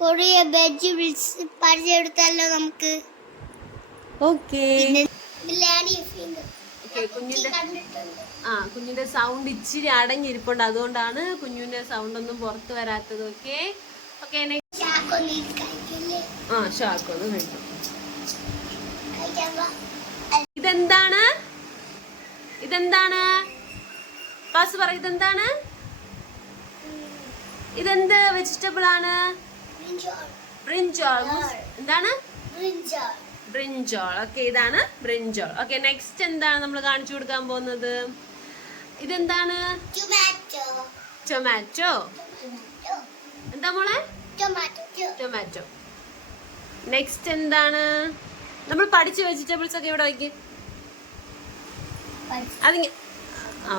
കുറേ വെജിറ്റബിൾസ് പരിചയപ്പെടുത്താലോ നമുക്ക്. ഓക്കെ. കുഞ്ഞിന്റെ സൗണ്ട് ഇച്ചിരി അടങ്ങിയിരിപ്പുണ്ട്, അതുകൊണ്ടാണ് കുഞ്ഞിന്റെ സൗണ്ട് ഒന്നും പുറത്ത് വരാത്തത്. Okay okay. ഷാക്കൊന്ന് കഴിക്കും. ഇതെന്താണ്? ഇതെന്താണ്? പാസ് പറ. ഇതെന്താണ്? ഇതെന്ത് വെജിറ്റബിൾ ആണ്? ബ്രിഞ്ചോൾ. എന്താണ്? ബ്രിഞ്ചോൾ. ഓക്കെ, ഇതാണ് ബ്രിഞ്ചോൾ. ഓക്കെ, നെക്സ്റ്റ് എന്താണ് നമ്മൾ കാണിച്ചു കൊടുക്കാൻ പോകുന്നത്? ഇതെന്താണ്? ടൊമാറ്റോ. എന്താ മോളെ? ടൊമാറ്റോ. നെക്സ്റ്റ് എന്താണ്? നമ്മൾ പഠിച്ച വെജിറ്റബിൾസ് ഒക്കെ ഇവിടെ വയ്ക്കും. അതിങ്ങ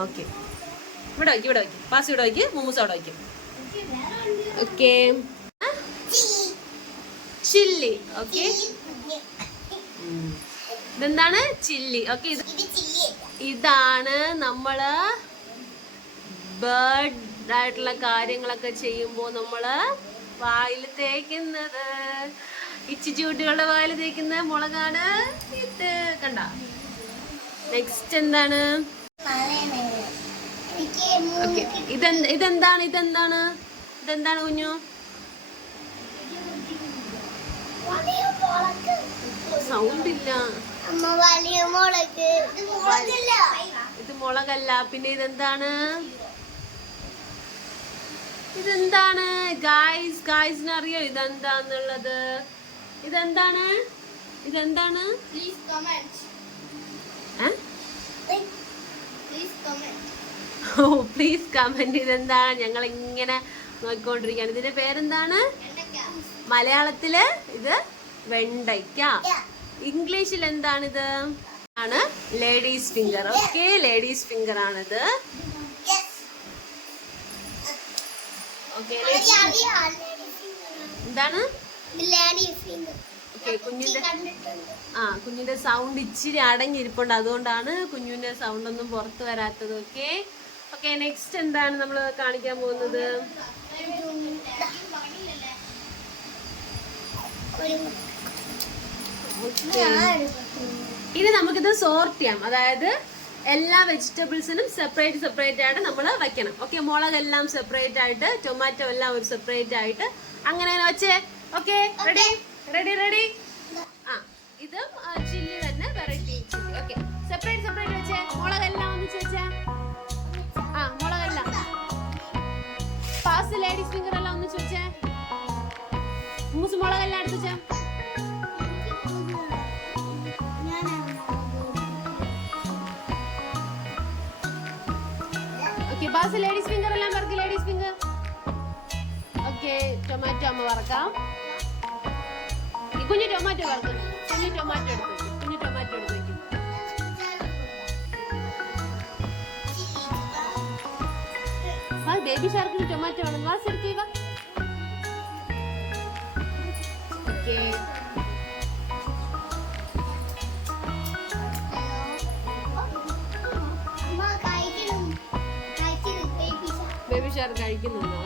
ഓക്കെ, ഇവിടെ വയ്ക്കും. ഇവിടെ വയ്ക്കും. പാസ് ഇവിടെ വയ്ക്കും. മൂസ് അവിടെ വയ്ക്കും. ഓക്കെ. ചില്ലി. ഓക്കെ, ഇതെന്താണ്? ചില്ലി. ഓക്കെ, ഇതാണ് നമ്മള് ബേർഡ് ആയിട്ടുള്ള കാര്യങ്ങളൊക്കെ ചെയ്യുമ്പോൾ നമ്മള് വായിൽ തേക്കുന്നത്. ഇച്ചിച്ചൂട്ടികളുടെ വായിൽ തേക്കുന്ന മുളകാണ് ഇത്. കണ്ട. നെക്സ്റ്റ് എന്താണ്? ഓക്കെ, ഇതെന്താണ്? ഇതെന്താണ് കുഞ്ഞു? സൗണ്ട് ഇല്ല. ഇത് മുളകല്ല. പിന്നെ ഇതെന്താണ്? ഇതെന്താണ്? ഗായ്സിന് അറിയോ ഇതെന്താന്നുള്ളത്? ഇതെന്താണ്? ഓ, പ്ലീസ് കമന്റ്. ഇതെന്താണ്? ഞങ്ങൾ ഇങ്ങനെ നോക്കിക്കൊണ്ടിരിക്കുകയാണ്. ഇതിന്റെ പേരെന്താണ്? മലയാളത്തില് ഇത് വെണ്ടയ്ക്ക. ഇംഗ്ലീഷിൽ എന്താണിത്? ആണ് ladies finger. Okay, ladies finger ആണിത്. എന്താണ്? കുഞ്ഞിന്റെ സൗണ്ട് ഇച്ചിരി അടങ്ങിയിരിപ്പുണ്ട്, അതുകൊണ്ടാണ് കുഞ്ഞിന്റെ സൗണ്ട് ഒന്നും പുറത്ത് വരാത്തത്. Okay okay. നെക്സ്റ്റ് എന്താണ് നമ്മൾ കാണിക്കാൻ പോകുന്നത്? ഇനി നമുക്കിത് സോർട്ട് ചെയ്യാം. അതായത് എല്ലാ വെജിറ്റബിൾസിനും സെപ്പറേറ്റ് ആയിട്ട് നമ്മൾ വെക്കണം. ഓക്കെ, മുളകെല്ലാം സെപ്പറേറ്റ് ആയിട്ട്, ടൊമാറ്റോ എല്ലാം ഒരു സെപ്പറേറ്റ് ആയിട്ട്, അങ്ങനെ വെച്ചേ. Okay, ready. ഇതും ചില്ലി തന്നെ, വെറൈറ്റി ചില്ലി. ഓക്കെ, സെപ്പറേറ്റ് വെച്ചേ. മുളകെല്ലാം ഒന്നിച്ച് വെച്ചേ. മുളകെല്ലാം. പാസ് ലേഡീസ് ഫിംഗർ എല്ലാം ഒന്നിച്ച് വെച്ചേ. മൂസ് മുളകെല്ലാം എടുത്ത് വെച്ചേ. ബാസ് ലേഡീസ് ഫിംഗർ എല്ലാം വറക്ക്. Ladies finger. ഓക്കെ, ടൊമാറ്റോ അമ്മ വറക്കാം. കുഞ്ഞു ടൊമാറ്റോ വറക്കും. കുഞ്ഞു ടൊമാറ്റോ എടുത്ത് വയ്ക്കും. ബേബി ഷാർക്കിന് ടൊമാറ്റോ വേണം. വാസ് എടുക്കുക. ഓക്കെ, ബേബി ഷാർക്ക് കഴിക്കുന്നുണ്ടോ?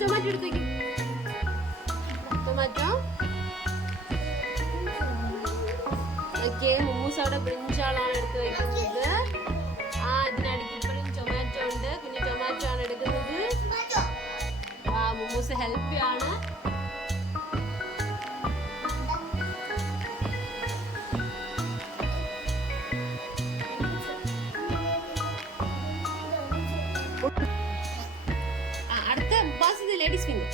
ടൊമാറ്റോ എടുത്ത് വയ്ക്കും. ടൊമാറ്റോ. ഓക്കെ, മുമ്മൂസ് അവിടെ ബ്രിഞ്ചാളാണ് എടുത്ത് വയ്ക്കുന്നത്. ഇതിനടുത്ത് ഇപ്പോഴും ടൊമാറ്റോ ഉണ്ട്. കുഞ്ഞു ടൊമാറ്റോ ആണ് എടുക്കുന്നത്. മുമ്മൂസ് ഹെൽപ്പ് ചെയ്യാണ്. അടുത്ത ബാസ് ഇത് ലേഡീസ് ഫിംഗർ.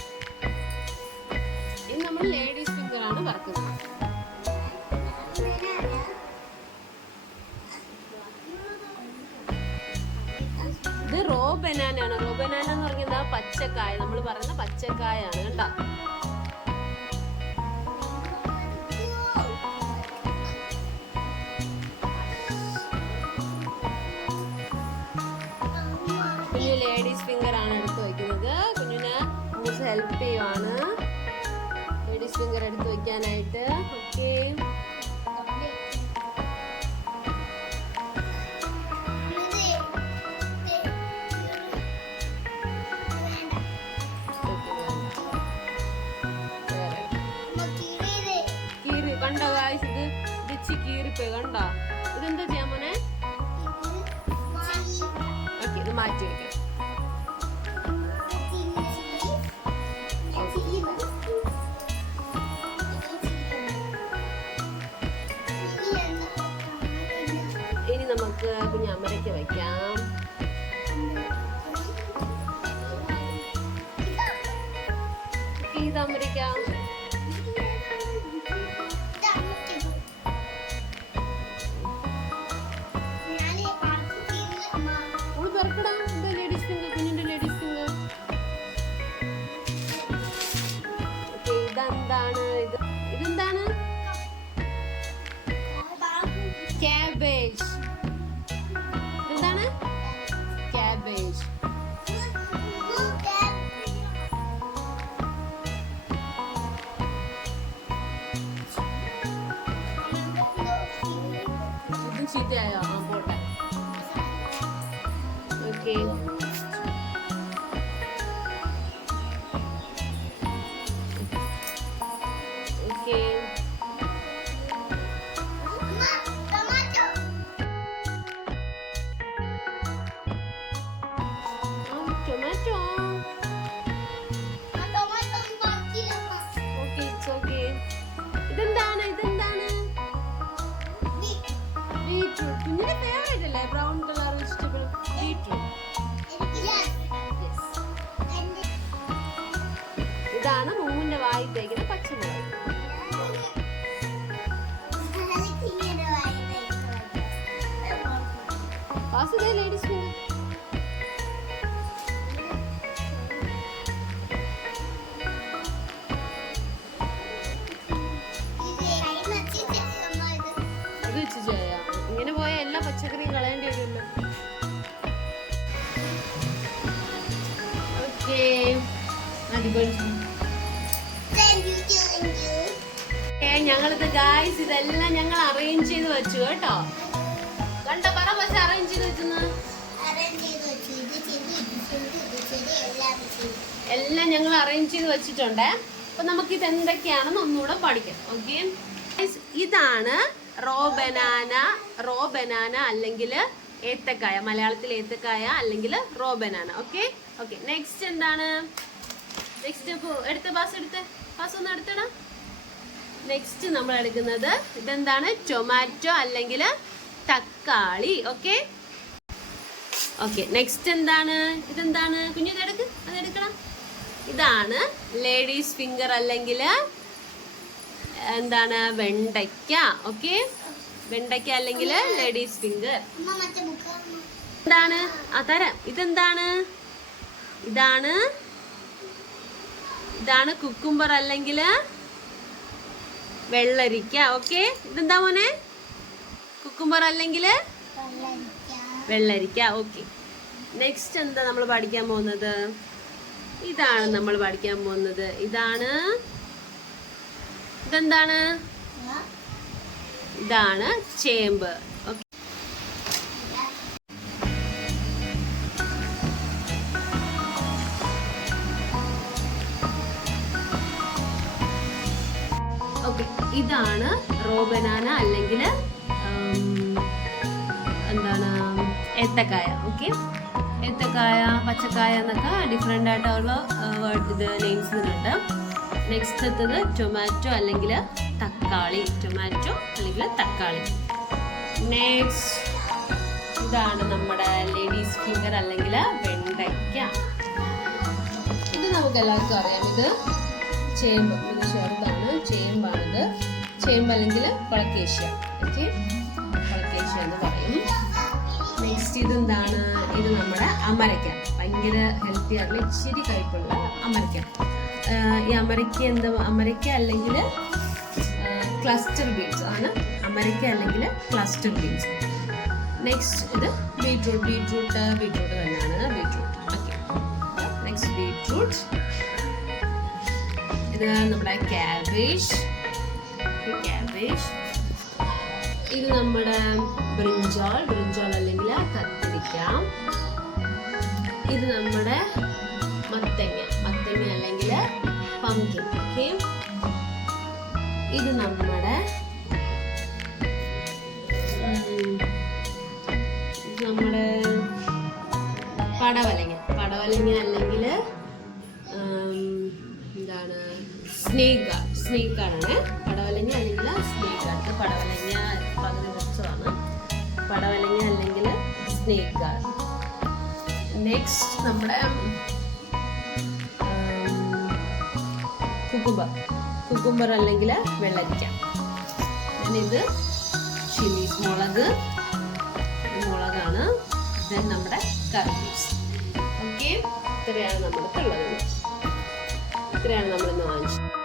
ഇനി നമ്മൾ ലേഡീസ് ഫിംഗർ ആണ് വറക്കുന്നത്. ഇത് റോ ബനാന ആണ്. റോ ബനാന എന്ന് പറഞ്ഞാൽ പച്ചക്കായ, നമ്മൾ പറയുന്ന പച്ചക്കായാണ്. കണ്ടോ? കുഞ്ഞു ലേഡീസ് ഫിംഗർ ആണ് എടുത്ത് വയ്ക്കുന്നത്. കുഞ്ഞിന് മൂസ് ഹെൽപ്പ് ചെയ്യുവാണ് ലേഡീസ് ഫിംഗർ എടുത്ത് വയ്ക്കാനായിട്ട്. ഓക്കെ, ഓക്കെ കണ്ടോ ഇതെന്താ ചെയ്യാൻ മോനെ ഓക്കെ ഇത് മാറ്റി വെക്കാം ഇനി നമുക്ക് കുഞ്ഞമരയ്ക്ക വയ്ക്കാം ഇത് അമരിക്ക ലേഡീസ് ഫിംഗർ കുഞ്ഞിന്റെ ലേഡീസ് ഫിംഗർ ഇതെന്താണ് ഇതെന്താണ് ക്യാബേജ് ഇതെന്താണ് ക്യാബേജ് ഇതും ചീത്തയായോ ആ പോട്ടെ okay okay tomato okay it's okay ഇതെന്താണ് ബീറ്റ്റൂട്ട് കുഞ്ഞിന്റെ ഫേവറേറ്റ് അല്ലേ ബ്രൗൺ കളർ വെജിറ്റബിൾ ബീറ്റ്റൂട്ട് ഇതാണ് മൂന്നിന്റെ വായി തേക്കുന്ന പച്ചമുളക് ലേഡീസ് ഫിംഗർ അത് വെച്ച് ചെയ്യാം ഇങ്ങനെ പോയ എല്ലാ പച്ചക്കറിയും കളയേണ്ടി വരുമല്ലോ ഓക്കെ അടിപൊളി ഞങ്ങളിത് ഗായ്സ് ഇതെല്ലാം ഞങ്ങൾ അറേഞ്ച് ചെയ്ത് വെച്ചു കേട്ടോ കണ്ട പറ പക്ഷെ അറേഞ്ച് ചെയ്ത് വെച്ചെന്ന് എല്ലാം ഞങ്ങൾ അറേഞ്ച് ചെയ്ത് വെച്ചിട്ടുണ്ട് അപ്പൊ നമുക്ക് ഇത് എന്തൊക്കെയാണെന്ന് ഒന്നുകൂടെ പഠിക്കാം ഓക്കെ ഇതാണ് റോ ബനാന അല്ലെങ്കിൽ ഏത്തക്കായ മലയാളത്തിൽ ഏത്തക്കായ അല്ലെങ്കിൽ raw banana okay okay next എന്താണ് നെക്സ്റ്റ് എടുത്ത പാസ് ഒന്ന് എടുത്തണം നെക്സ്റ്റ് നമ്മൾ എടുക്കുന്നത് ഇതെന്താണ് ടൊമാറ്റോ അല്ലെങ്കിൽ തക്കാളി ഓക്കെ ഓക്കെ നെക്സ്റ്റ് എന്താണ് ഇതെന്താണ് കുഞ്ഞു അതെടുക്കണം ഇതാണ് ലേഡീസ് ഫിംഗർ അല്ലെങ്കിൽ എന്താണ് വെണ്ടയ്ക്ക ഓക്കെ വെണ്ടയ്ക്ക അല്ലെങ്കിൽ ലേഡീസ് ഫിംഗർ എന്താണ് തരാം ഇതെന്താണ് ഇതാണ് കുക്കുംബർ അല്ലെങ്കിൽ വെള്ളരിക്ക ഓക്കെ ഇതെന്താ മോനെ കുക്കുംബർ അല്ലെങ്കിൽ വെള്ളരിക്ക ഓക്കെ നെക്സ്റ്റ് എന്താ നമ്മൾ പഠിക്കാൻ പോകുന്നത് ഇതാണ് നമ്മൾ പഠിക്കാൻ പോകുന്നത് ഇതാണ് ചേമ്പ് ഓക്കെ ഓക്കെ ഇതാണ് റോ ബനാന അല്ലെങ്കിൽ എന്താണ് ഏത്തക്കായ ഓക്കെ ഏത്തക്കായ പച്ചക്കായ എന്നൊക്കെ ഡിഫറെൻ്റ് ആയിട്ടുള്ള ഇത് നെയിംസ് ഉണ്ട് നെക്സ്റ്റ് എത്തത് ടൊമാറ്റോ അല്ലെങ്കിൽ തക്കാളി നെക്സ്റ്റ് ഇതാണ് നമ്മുടെ ലേഡീസ് ഫിംഗർ അല്ലെങ്കിൽ വെണ്ടയ്ക്ക ഇത് നമുക്ക് എല്ലാവർക്കും അറിയാം ഇത് ചേമ്പ് ഇത് ചെറുതാണ് ചേമ്പാണിത് ചേമ്പ് അല്ലെങ്കിൽ കൊളക്കേഷ്യ ഓക്കെ കൊളക്കേഷ്യ എന്ന് പറയും നെക്സ്റ്റ് ഇതെന്താണ് ഇത് നമ്മുടെ അമരയ്ക്ക ഭയങ്കര ഹെൽത്തി ആയിട്ടുള്ള ഇച്ചിരി കയ്പുള്ള അമരയ്ക്ക ഈ അമരയ്ക്ക അല്ലെങ്കിൽ ക്ലസ്റ്റർ ബീൻസ് ആണ് അമരയ്ക്ക അല്ലെങ്കിൽ ക്ലസ്റ്റർ ബീൻസ് നെക്സ്റ്റ് ഇത് ബീട്രൂട്ട് തന്നെയാണ് ബീട്രൂട്ട് ഓക്കെ നെക്സ്റ്റ് ബീട്രൂട്ട് ഇത് നമ്മുടെ ക്യാബേജ് ഇത് നമ്മുടെ ബ്രിഞ്ചാൾ അല്ലെങ്കിൽ കത്തിരിക്ക ഇത് നമ്മുടെ മത്തങ്ങ അല്ലെങ്കിൽ പംകിൻ ഓക്കെ ഇത് നമ്മുടെ പടവലങ്ങ അല്ലെങ്കിൽ എന്താണ് സ്നേക്ക് ഗാർഡാണ്. പടവലങ്ങ അല്ലെങ്കിൽ സ്നേക്ക് ഗാർഡ്. പടവലങ്ങ പകുതി വെച്ചതാണ്. പടവലങ്ങ അല്ലെങ്കിൽ സ്നേക്ക് ഗാർഡ്. നെക്സ്റ്റ് നമ്മുടെ കുക്കുംബർ അല്ലെങ്കിൽ വെള്ളരിക്ക. ഇത് ചില്ലീസ് മുളകാണ്. ദെൻ നമ്മുടെ കർബൂസ്. ഓക്കെ, ഇത്രയാണ് നമ്മൾക്ക് ഉള്ളത്. ഇത്രയാണ് നമ്മളിന്ന് വാങ്ങിച്ചത്.